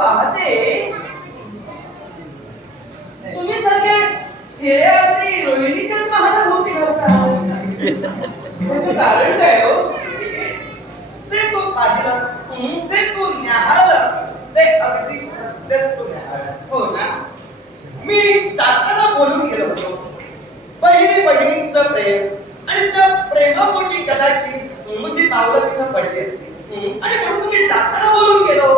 पाहते. तुम्ही सगळे फेऱ्या अगदी रोहिणीच्याच महालाभोवती घालता. त्याचं कारण काय हो? ते तू पाहिलंस हं? ते तू न्याहाळलंस ते अगदी सत्यच तू न्याहाळलंस. हो ना. मी जाताना बोलून गेलो होतो. बहिणी बहिणींचं प्रेम आणि त्या प्रेमापोटी कदाचित तुझी पावलं तिथं पडली असती? आणि म्हणून तुम्ही जाताना बोलून गेलो.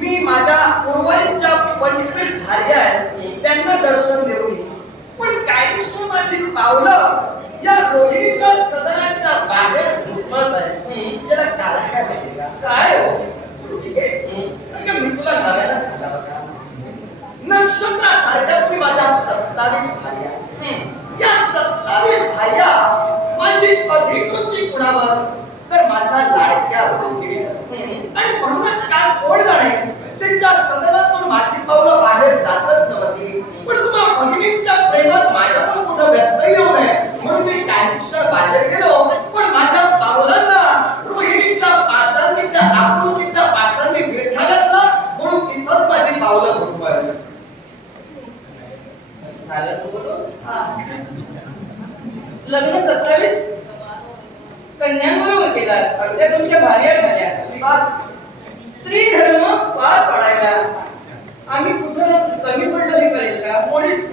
मी माझ्या उर्वरितच्या पंचवीस भार्या आहेत त्यांना दर्शन देऊन येईन. पण कायमशी माझी पावलं या रोहिणीच्या सदनाच्या बाहेर घुमत आहे? त्याला कारण काय माहिती काय हो ठीक आहे मी तुला नव्यानं सांगा बघा नक्षत्रासारख्या तुम्ही माझ्या सत्तावीस भार्या. या सत्तावीस भार्या माझी अधिकृतची कुणावर तर माझा लाडक्या आणि म्हणूनच काय कोण जाणे त्यांच्या सदनातून माझी पावलं बाहेर जातच नव्हती. पण तुम्हा भगिनींच्या प्रेमात माझ्याकडून कुठं व्यत्यय येऊ नये म्हणून मी काही क्षण बाहेर गेलो पण माझ्या पावलांना रोहिणीच्या पाशांनी त्या आपुलकीच्या पाशांनी विळखा घातला म्हणून तिथंच माझी पावलं घुमवायला झालं तू बोलून? लग्न सत्तावीस कन्यांबरोबर केला त्या तुमच्या भार्या झाल्या स्त्री धर्म पार पाडायला आम्ही कुठं कमी पडलो हे कळेल का कोणीच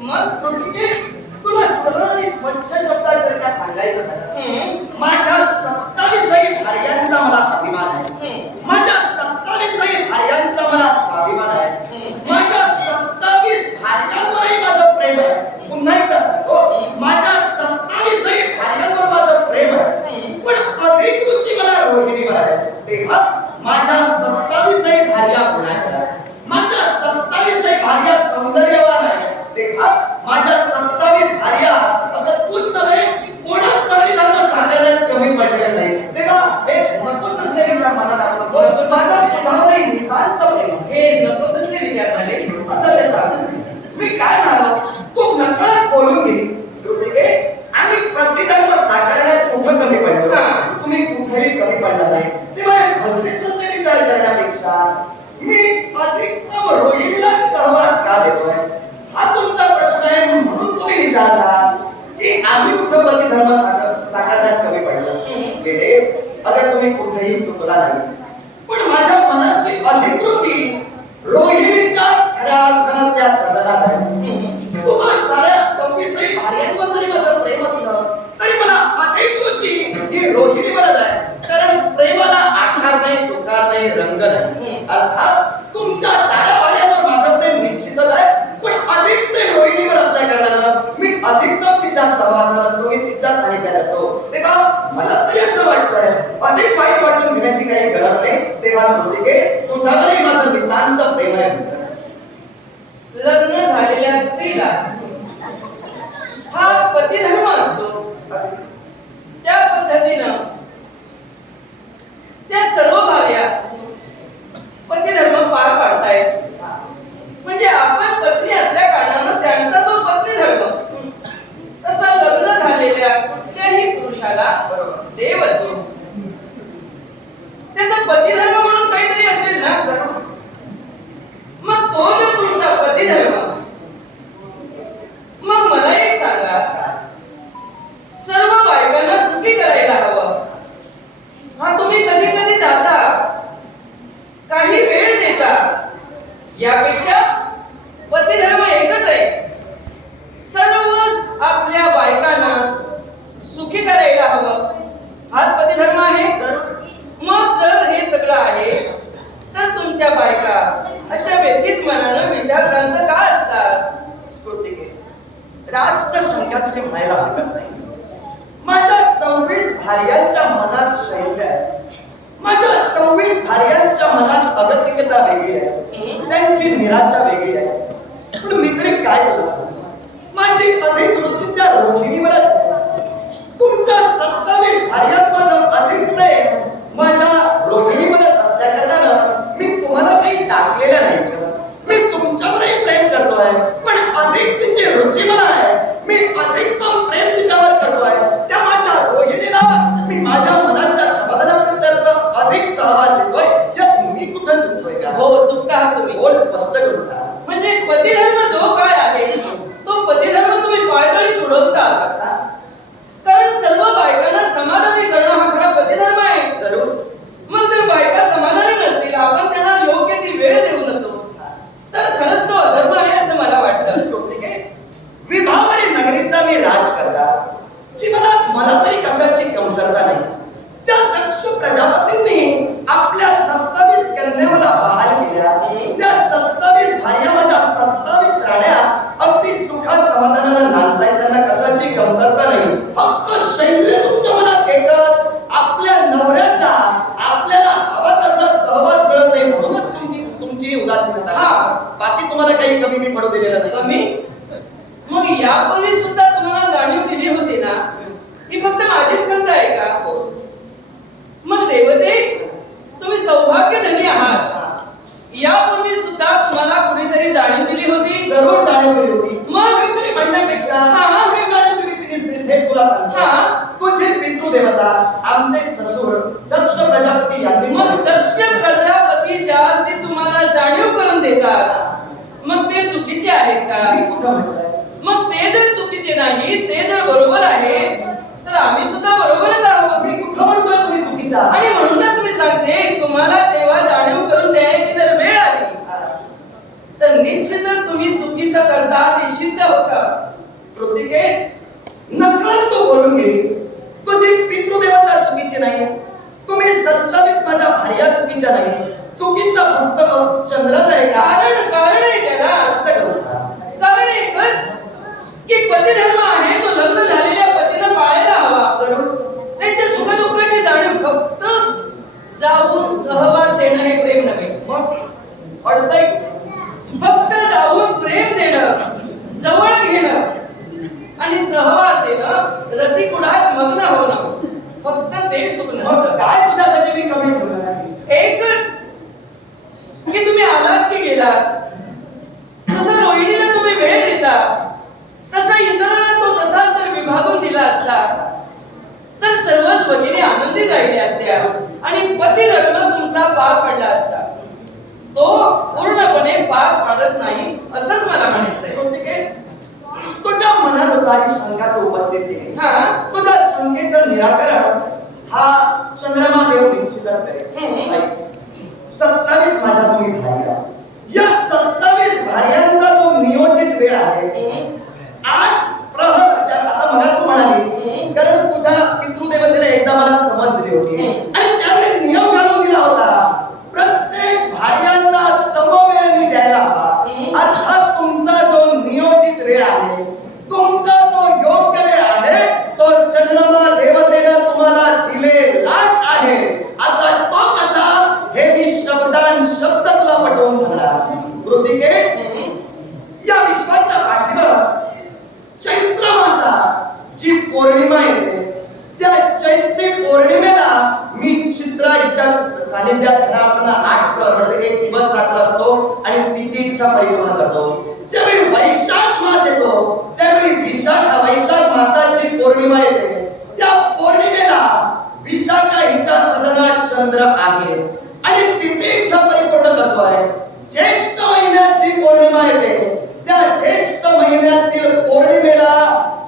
मग ठीक तुला सरळ आणि स्वच्छ शब्दात जर का सांगायचं झालं हं, माझ्या सत्तावीसही भार्यांचा मला अभिमान आहे हं, माझ्या सत्तावीसही भार्यांचा मला स्वाभिमान आहे हं. माझ्या सत्तावीस भार्यांवरही माझं प्रेम आहे पुन्हा एकदा सांगतो माझ्या सत्तावीसही भार्यांवर माझं प्रेम आहे पण अधिक रुची मला रोहिणीवर आहे तेव्हा माझ्या सत्तावीसही भार्या गुणाच्या आहेत. माझ्या सत्तावीसही भार्या सौंदर्यवान आहे तेव्हा माझ्या सत्तावीस भार्या अगर तूच नव्हे कोणाच प्रतिधर्म साकारण्यात कमी पडले नाही तेव्हा हे नको तसले विचार मनात आणू नकोस माझा तुझ्यावरही नितांत प्रेम आहे. हे नको तसले विचार झाले असं ते चालतं. मी काय म्हणालो तू नकळत बोलून गेलीस ठीक आहे? आम्ही प्रतिधर्म साकारण्यात कुठं कमी पडलो हा. तुम्ही कुठेही कमी पडला नाही तेव्हा हे भलते सत्य विचार करण्यापेक्षा मी अधिकतम रोहिणीला सहवास का देतोय हा तुमचा प्रश्न आहे म्हणून तुम्ही विचारला की आम्ही कुठं प्रतिधर्म साकार साकारण्यात कमी पडलो हम्म. बेटे अगर तुम्ही कुठेही चुकला नाही पण माझ्या मनाची अधिकृती रोहिणीच्या खऱ्या अर्थानं त्या सदनात आहे हं, तुम्हा साऱ्या सव्वीसही भार्यांवर जरी माझं प्रेम असलं तरी मला अधिकृती ही रोहिणीवरच आहे कारण प्रेमाला आकार नाही टोकार नाही रंग नाही हम्म. अर्थात तुमच्या साऱ्या भार्यांवर माझं प्रेम निश्चितच आहे पण अधिक प्रेम रोहिणीवर असल्या कारणानं मी अधिकतम तिच्या सहवासात असतो मी तिच्या सानिध्यात असतो तेव्हा मला तरी असं वाटतंय अधिक वाईट वाटून घेण्याची काही गरज नाही तेव्हा रोहिके तुझ्यावरही माझं नितांत प्रेम आहे लग्न झालेल्या स्त्रीला हा पतिधर्म असतो त्या पद्धतीनं त्या सर्व भार्या पतिधर्म पार पाडतायत म्हणजे आपण पत्नी असल्या कारणानं त्यांचा तो पत्नी धर्म तसा लग्न झालेल्या कुठल्याही पुरुषाला देव असतो त्याचा पतिधर्म म्हणून काहीतरी असेल ना मग तो जो तुमचा पतिधर्म मग मला एक सांगा सर्व बायकांना सुखी करायला हवं हा तुम्ही कधी कधी जाता काही वेळ देता यापेक्षा पतिधर्म एकच आहे. सर्व आपल्या बायकांना सुखी करायला हवं. हाच पतिधर्म आहे. मग जर हे सगळं आहे तर तुमच्या बायका अशा व्यथित मनानं विचारक्रांत का असतात? रास्त शंका तुझी म्हणायला हरकत नाही. माझ्या सव्वीस भार्यांच्या मनात शैल्य आहे. माझ्या सव्वीस भार्यांच्या मनात अगतिकता वेगळी आहे. निराशा वेगळी आहे. पण मी तरी काय माझी अधिक रुची त्या रोहिणीवरच आहे. तुमच्या सत्तावीस भार्यात माझं अधिक प्रेम माझ्या रोहिणीवरच असल्या कारणानं मी तुम्हाला काही टाकलेलं नाही. मी तुमच्यावरही प्रेम करतोय पण अधिक तिची रुची मला आहे. मी अधिकतम प्रेम तिच्यावर करतोय त्या माझ्या रोहिणीला मी माझ्या मनाच्या समाधानाबद्दल दक्ष प्रजापतींनी आपल्या सत्तावीस कन्या मला बहाल केल्या त्या सत्तावीस भार्या माझ्या सत्तावीस राण्या अगदी सुखा समाधानानं नांदतायत त्यांना कशाची कमतरता नाही फक्त शैल्य तुमच्या मनात एकच आपल्या नवऱ्याचा आपल्याला हवा तसा सहवास मिळत नाही म्हणूनच तुमची तुमची उदासीनता आहे. हा. बाकी तुम्हाला काही कमी मी पडू दिलेलं नाही कमी मग यापूर्वी सुद्धा तुम्हाला जाणीव दिली होती ना ही फक्त माझीच खंत आहे का मग देवते तुम्ही सौभाग्यधनी आहात यापूर्वी सुद्धा तुम्हाला कुणीतरी जाणीव दिली होती जरूर जाणीव दिली होती मग? काहीतरी म्हणण्यापेक्षा हा. मी जाणीव दिली तिनेच मी थेट तुला सांगतो हा. तुझे पितृदेवता आमचे ससुर दक्ष प्रजापती यांनी मग दक्ष प्रजापती ज्या ते तुम्हाला जाणीव करून देतात मग ते चुकीचे आहेत मी का मग ते जर चुकीचे नाही ते जर बरोबर आहे तर आम्ही सुद्धा बरोबरच आहोत. मी कुठं म्हणतोय तुम्ही चुकीचा? आणि म्हणूनच तुम्ही सांगते तुम्हाला तेव्हा जाणीव करून देण्याची जर वेळ आली तर निश्चितच तुम्ही चुकीचं करता ते सिद्ध होतं. कृतिके नकळत तू बोलून गेलीस. तुझी पितृदेवता चुकीची नाही तुम्ही सत्तावीस माझ्या भार्या चुकीच्या नाही चुकीचा फक्त चंद्रच आहे. कारण कारण आहे त्याला जरा. कारण एकच की पतिधर्म आहे तो लग्न झालेल्या पतीनं पाळायला हवा. जरूर. त्यांच्या सुखदुःखाची जाणीव फक्त जाऊन सहवास देणं हे प्रेम नव्हे. मग? पडतंय फक्त जाऊन प्रेम देणं जवळ घेणं. आणि सहवास देणं रतिकुडात मग्न होणं फक्त ते सुख नसतं. काय तुझ्यासाठी मी कमी ठेवलं आहे? एकच की तुम्ही आलात की गेलात? जसं रोहिणीला तुम्ही वेळ देता तसा इतरांना तो तसाच जर विभागून दिला असता तर सर्वच भगिनी आनंदी राहिल्या असत्या आणि पतिधर्म तुमचा पार पडला असता. तो पूर्णपणे पार पाडत नाही असंच मला म्हणायचंय. कृतिके, तुझ्या मनानुसार ही शंका तू उपस्थित केली हा तुझ्या शंकेचं निराकरण हा चंद्रमा देव निश्चितच. करेल. सत्तावीस माझ्या तुम्ही भार्या या सत्तावीस भार्यांचा जो नियोजित वेळ आहे आठ प्रहर ज्या आता मला तू म्हणालीस हम्म. कारण तुझ्या पितृदेवतेने एकदा मला समज दिली होती हम्म. आणि त्यावेळी नियम घालून दिला होता प्रत्येक भार्यांना समवेळ मी द्यायला हवा हम्म. अर्थात तुमचा जो नियोजित वेळ आहे तुमचा जो योग्य वेळ आहे तो चंद्रमा देवतेनं तुम्हाला दिलेलाच आहे आता तो कसा हे मी शब्दान शब्द तुला पटवून सांगणार कृतिके या विश्वाच्या पाठीवर चैत्र मासात जी पौर्णिमा येते त्या चैत्री पौर्णिमेला मी चित्रा हिच्या सानिध्यात खऱ्या अर्थानं आठ म्हणजे एक दिवस रात्र असतो आणि तिची इच्छा परिपूर्ण करतो. ज्यावेळी वैशाख मास येतो त्यावेळी विशाखा वैशाख मासाची पौर्णिमा येते त्या पौर्णिमेला विशाखा हिच्या सदनात चंद्र आहे आणि तिची इच्छा परिपूर्ण करतोय ज्येष्ठ महिन्यात जी पौर्णिमा येते त्या ज्येष्ठ महिन्यातील पौर्णिमेला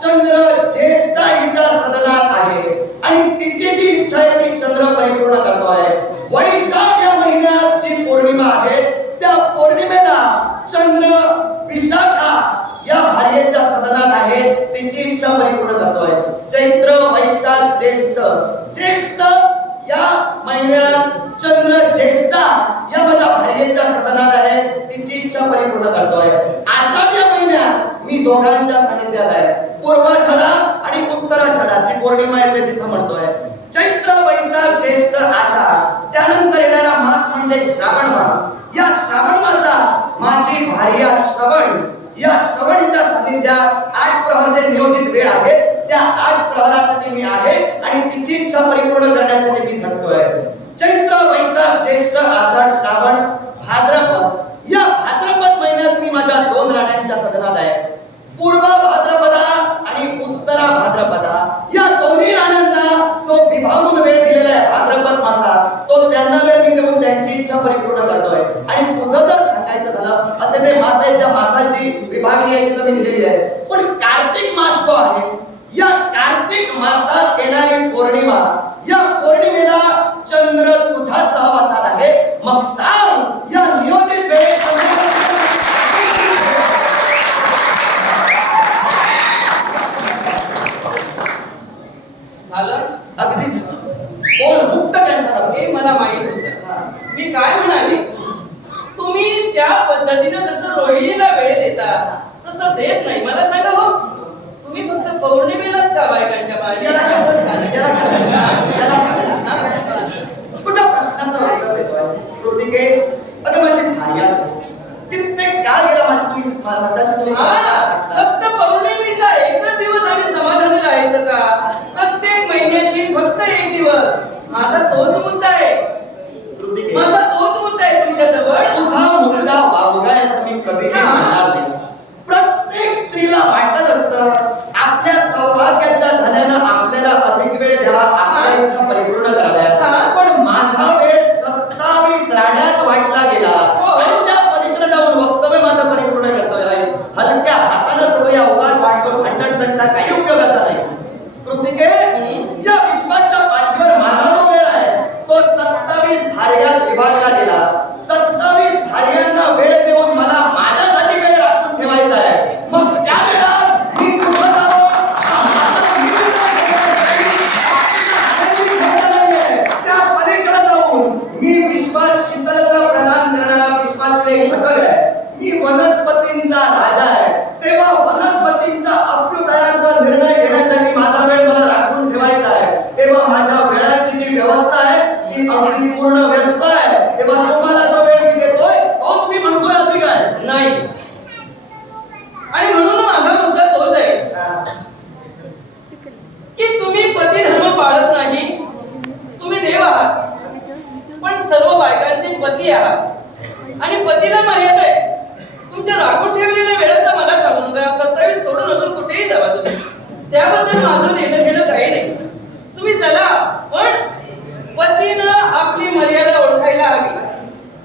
चंद्र ज्येष्ठा हिच्या सदनात आहे आणि तिची जी इच्छा आहे ती चंद्र परिपूर्ण करतोय वैशाख या महिन्यात जी पौर्णिमा आहे त्या पौर्णिमेला चंद्र विशाखा या भार्येच्या सदनात आहे तिची इच्छा परिपूर्ण करतोय चैत्र वैशाख ज्येष्ठ ज्येष्ठ या महिन्यात चंद्र ज्येष्ठा या माझ्या भार्येच्या सदनात आहे तिची इच्छा परिपूर्ण करतोय आषाढ या महिन्यात मी दोघांच्या सानिध्यात आहे पूर्वाषाढा आणि उत्तराषाढाची पौर्णिमा येते तिथं म्हणतोय चैत्र वैशाख ज्येष्ठ आषाढ त्यानंतर येणारा मास म्हणजे श्रावण मास या श्रावण मासात या श्रवण या श्रवणीच्या सानिध्यात आठ प्रहर जे नियोजित वेळ आहे. त्या आठ प्रहरासाठी मी आहे आणि तिची इच्छा परिपूर्ण करण्यासाठी मी झटतोय चैत्र वैशाख ज्येष्ठ आषाढ श्रावण भाद्रपद. या भाद्रपद महिन्यात मी माझ्या दोन राण्यांच्या सदनात आहे. पूर्व भाद्रपदा आणि उत्तरा भाद्रपदा. या दोन्ही राण्यांना जो विभागून वेळ दिलेला आहे भाद्रपद मासा तो त्यांना वेळ मी देऊन त्यांची इच्छा परिपूर्ण करतोय. आणि तुझं जर असे त्या मासाची विभागणी आहे तिथं मी दिलेली आहे. पण कार्तिक मास जो आहे या कार्तिक मासात येणारी पौर्णिमा या पौर्णिमेला चंद्र तुझ्या सहवासात आहे. मग सांग या नियोजित वेळेत झालं अगदीच बोल केवळ मुक्त ग्रंथाला हे मला माहीत होतं हा. मी काय म्हणाले तुम्ही त्या पद्धतीनं जसं रोहिणीला वेळ देता तसं देत नाही. मला सांगा हो तुम्ही फक्त पौर्णिमेलाच का बायकांच्या पाहिजे याला काय? बस खाली. याला काय? याला काय? हा? तुझ्या प्रश्नाचं उत्तर देतोय कृतिके अगं माझी भार्या कित्येक काळ गेला माझी तुम्ही माझ्याशी तुम्ही हा, फक्त पौर्णिमेचा एकच दिवस आम्ही समाधानी राहायचं का प्रत्येक महिन्याची फक्त एक दिवस माझा तोच मुद्दा आहे कृतिके माझा तोच मुद्दा आहे तुमच्या जवळ तुझा मुद्दा वावगाय असं मी कधीही हा. म्हणणार नाही प्रत्येक स्त्रीला वाटत असतं आपल्या सौभाग्याच्या धन्यानं आपल्याला अधिक वेळ द्यावा आपल्या हा. इच्छा परिपूर्ण कराव्या हा. पण माझा वेळ सत्तावीस राण्यात वाटला गेला हो. आणि त्या पलीकडे जाऊन वक्तव्य माझं परिपूर्ण करतोय आहे. हलक्या हातानं सोडूया उगाच वाटतो भांडण तंटा काही उपयोगाचा नाही कृतिके हम्म. या विश्वाच्या पाठीवर माझा जो वेळ आहे तो सत्तावीस भार्यात विभागला गेला सत्तावीस भार्यांना वेळ देऊन मला माझ्यासाठी वेळ राखून ठेवायचा आहे मग त्या वेळात मी कुठं जावं? त्या पलीकडे जाऊन मी विश्वात शीतलता प्रदान करणारा विश्वातले घटक आहे मी वनस्पतींचा राजा आहे तेव्हा वनस्पतींच्या अभ्युदयाचा निर्णय घेण्यासाठी माझा वेळ मला राखून ठेवायचा आहे तेव्हा माझ्या वेळाची जी व्यवस्था आहे ती अगदी पूर्ण व्यस्त आहे तेव्हा तुम्हाला जो वेळ मी देतोय तोच मी म्हणतोय अधिक आहे नाही आणि म्हणून माझा मुद्दा तोच आहे की तुम्ही पती धर्म पाळत नाही तुम्ही देव आहात पण सर्व बायकांचे पती आहात आणि पतीला मर्यादा आहे तुमच्या राखून ठेवलेल्या वेळाचा मला सांगून का सत्तावीस सोडून अजून कुठेही जावा तुम्ही त्याबद्दल माझं देणं घेणं काही नाही. तुम्ही चला पण पतीनं आपली मर्यादा ओळखायला हवी.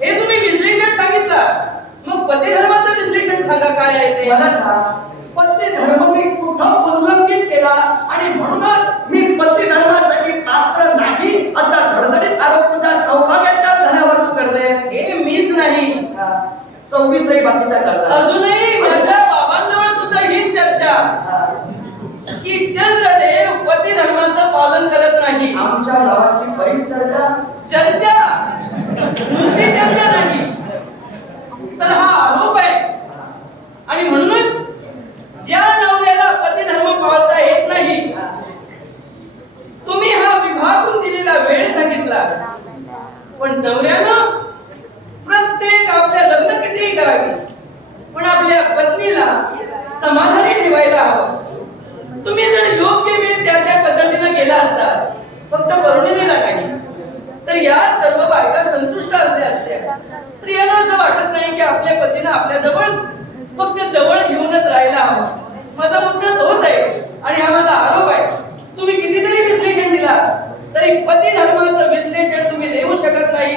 हे तुम्ही विश्लेषण सांगितलं. मग पती धर्माचं विश्लेषण सांगा काय आहे ते? मला सांग. पती धर्म मी कुठं उल्लंघित केला आणि म्हणूनच मी पती धर्मासाठी पात्र नाही असा धडधडीत आरोप तुझ्या सौभाग्याच्या धन्यावर तू करतेस? हे मीच नाही. सव्वीसही बाकीच्या करतात अजूनही माझ्या बाबांजवळ सुद्धा हीच चर्चा की चंद्रदेव पती धर्माचं पालन करत नाही. आमच्या नावाची बरीच चर्चा. चर्चा. नुसती चर्चा नाही. तर हा आरोप आहे. आणि म्हणूनच ज्या नवऱ्याला पती धर्म पाळता येत नाही तुम्ही हा विभागून दिलेला वेळ सांगितला. पण नवऱ्यानं प्रत्येक आपल्या लग्न कितीही करावी पण आपल्या पत्नीला समाधानी ठेवायला हवं. तुम्ही जर योग्य वेळ त्या त्या पद्धतीनं गेला असता फक्त पौर्णिमेला नाही तर या सर्व बायका संतुष्ट असल्या असत्या. स्त्रियांना असं वाटत नाही की आपल्या पतीनं आपल्या जवळ फक्त जवळ घेऊनच राहायला हवं. माझा मुद्दा तोच आहे आणि हा माझा आरोप आहे. तुम्ही कितीतरी विश्लेषण दिला तरी पती धर्माचं विश्लेषण तुम्ही देऊ शकत नाही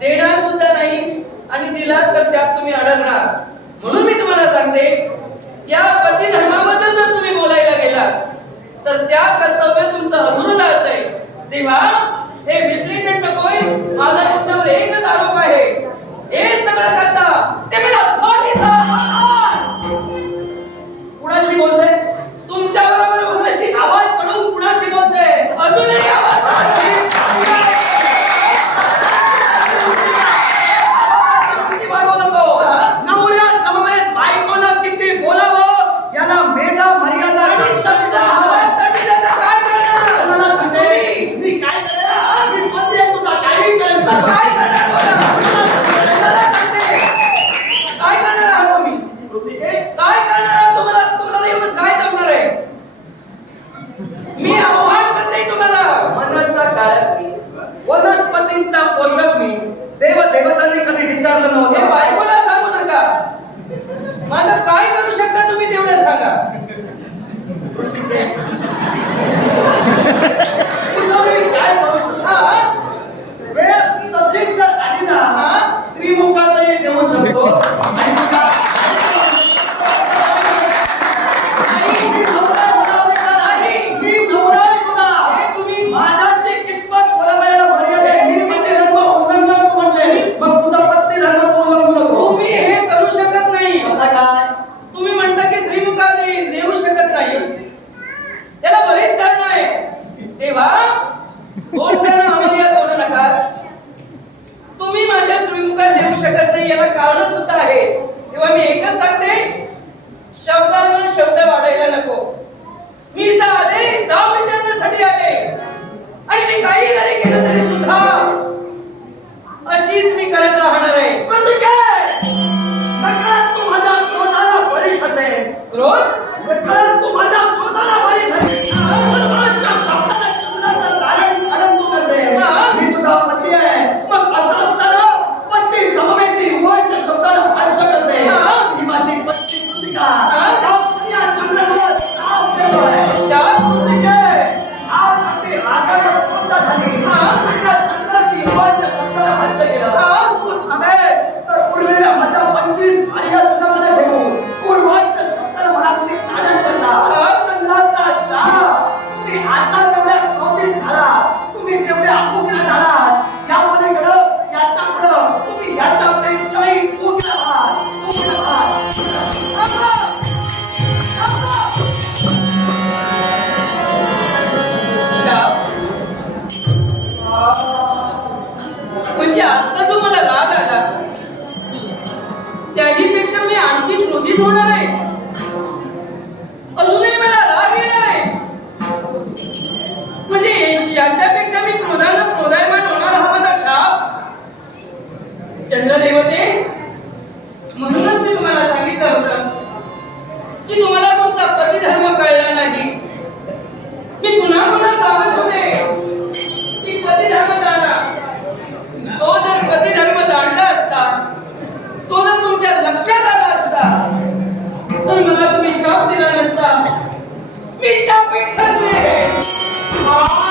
देणार सुद्धा नाही आणि दिलात तर त्यात तुम्ही अडकणार. म्हणून मी तुम्हाला सांगते या पती धर्माबद्दल जर तुम्ही बोलायला केला. तर त्या कर्तव्य तुमचं अधुरं राहतंय तेव्हा हे विश्लेषण नकोय. माझा तुमच्यावर एकच आरोप आहे. हे सगळं करता ते मला ક્રોધ lo digo a ti.